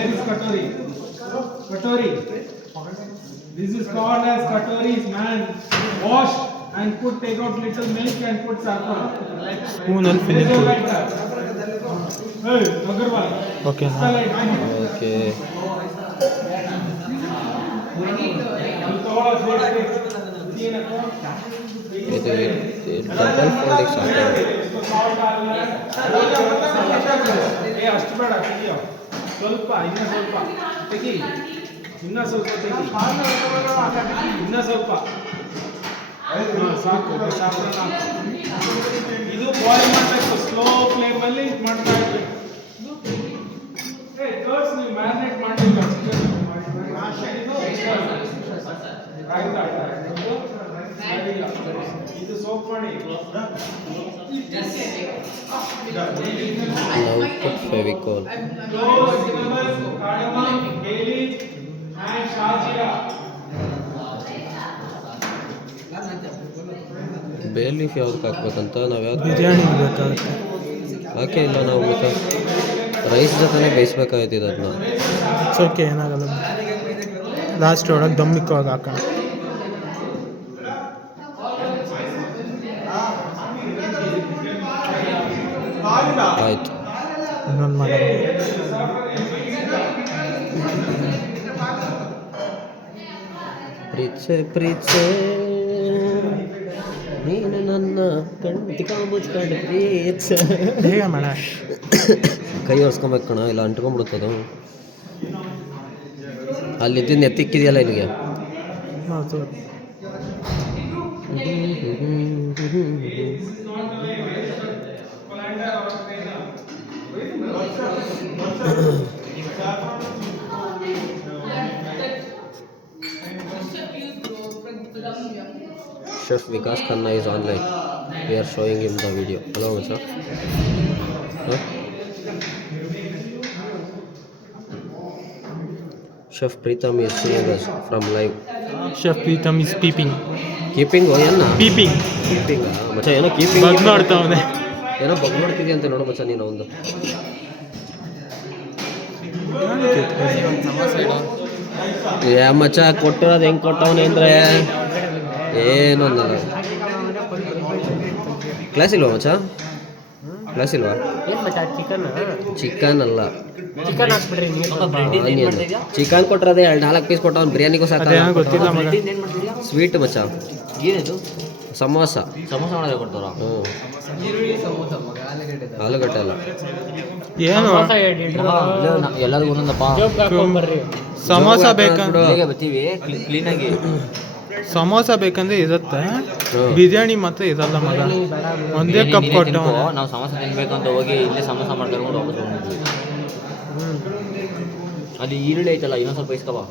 where is katori? Katori. This is called as katoris, man. Wash and take out little milk and put saffron. Spoon ಅಲ್ಲಿ Where is filling your lighter? Hey, Agarwal. Okay Ista light. Okay ಇದು double folding software. ಅಷ್ಟು ಬೇಡ ತೆಗಿಯೋ ಸ್ವಲ್ಪ ಇನ್ನ ಸ್ವಲ್ಪ ತೆಗಿ ಇನ್ನ ಸ್ವಲ್ಪ ತೆಗಿ ಇನ್ನ ಸ್ವಲ್ಪ ಸಾಕು ಸಾಫ್ರನ್ ಇದು ಬಾಯ್ಲ್ ಮಾಡಬೇಕು ಸ್ಲೋ ಫ್ಲೇಮಲ್ಲಿ ಇದು ಮಾಡ್ತಾ ಇರ್ಬೇಕು. ಕರ್ಡ್ಸ್ ನೀವು ಮ್ಯಾರಿನೇಟ್ ಮಾಡಿಲ್ಲ ಇದು ಸೋಪ್ ಮಾಡಿ Now put Fevicol. Bay leaf ಯಾವ್ದಕ್ಕೆ ಹಾಕ್ಬೇಕಂತ ನಾವು ಯಾವ್ದು ಬಿರಿಯಾನಿ ಬೇಕಾಗುತ್ತೆ. ಹಾಕೇ ಇಲ್ಲ ನಾವು ಮತ್ತೆ ರೈಸ್ ಜೊತೆನೇ ಬೇಯಿಸ್ಬೇಕಾಯ್ತು ಅದನ್ನ. ಓಕೆ ಏನಾಗಲ್ಲ. ಲಾಸ್ಟ್ ಒಳಗೆ ದಮ್ಮಿಕ್ಕುವಾಗ ಹಾಕೋಣ. ಆಯ್ತು ಇನ್ನೊಂದು ಮಾಡೋಣ. ಪ್ರೀತ್ಸೆ ಪ್ರೀತ್ಸೆ ನೀನು ನನ್ನ ಕಣ್ತಿಕ ಮುಚ್ಕೊಂಡು ಪ್ರೀತ್ಸೆ. ಬೇಗ ಮಾಡ. ಕೈ ಒರೆಸ್ಕೊಬೇಕು ಕಣ, ಇಲ್ಲ ಅಂಟ್ಕೊಂಡ್ಬಿಡುತ್ತದು. ಅಲ್ಲಿದ್ದು ಎತ್ತಿಕ್ಕಿದೆಯಲ್ಲ ಇಲ್ಲಿಗೆ. ಹೌದು. Chef Vikas Khanna is online. We are showing him the video. Hello, Macha. Huh? Chef Pritam is seeing us from live. Chef Pritam is peeping. Keeping ಏನಾ? Peeping. ಕೀಪಿಂಗ್ ಮಚ್ಚ ಏನೋ ಕೀಪಿಂಗ್ ಬಗ್ ಮಾಡ್ತಾವನೆ. ಏನೋ ಬಗ್ ಮಾಡ್ತಿದ್ಯಾ ಅಂತ ನೋಡು ಮಚ್ಚ ನೀನು ಒಂದು. ಏ ಮಚ್ಚ ಕೊಟ್ಟಿರೋದು ಹೆಂಗೆ ಕೊಟ್ಟವನೆ ಅಂದರೆ ಏನು ಅನ್ನಲ್ಲ. ಕ್ಲಾಸ್ ಇಲ್ವಾ ಮಚ್ಚ? ಕ್ಲಾಸ್ ಇಲ್ವಾ? ಚಿಕನ್ ಅಲ್ಲ, ಚಿಕನ್ ಕೊಟ್ಟಿರೋದೇ 4 ಪೀಸ್ ಕೊಟ್ಟವನು. ಬಿರಿಯಾನಿಗೂ ಸಾಕ. ಗೊತ್ತಿಲ್ಲ ಮಗ. ಸ್ವೀಟ್ ಮಚ್ಚ. ಏನಿದು? ಸಮೋಸ. ಸಮೋಸ ಮಾಡೋದೇ ಕೊಡ್ತಾರ? ಹ್ಞೂ, ಆಲೂಗಡ್ಡೆ ಅಲ್ಲ. ಏನು ಎಲ್ಲರಿಗೂ ಒಂದೊಂದಪ್ಪ. ಸಮೋಸ ಬೇಕಂದ್ರೆ ಬೇಗ ಬರ್ತೀವಿ ಕ್ಲೀನಾಗಿ. ಸಮೋಸ ಬೇಕಂದ್ರೆ ಇರುತ್ತೆ, ಹ್ಮ್. ಬಿರಿಯಾನಿ ಮಾತ್ರ ಇರಲ್ಲ ಮಗ. ಒಂದೇ ಕಪ್ ಕೊಟ್ಟು ನಾವು ಸಮೋಸ ತಿನ್ಬೇಕು ಅಂತ ಹೋಗಿ ಇಲ್ಲೇ ಸಮೋಸ ಮಾಡ್ಕೊಂಡು ವಾಪಸ್ ಬಂದ್ವಿ. ಅಲ್ಲಿ ಈರುಳ್ಳಿ ಐತಲ್ಲ, ಇನ್ನೊಂದು ಸ್ವಲ್ಪ ಇಸ್ಕಬಾ.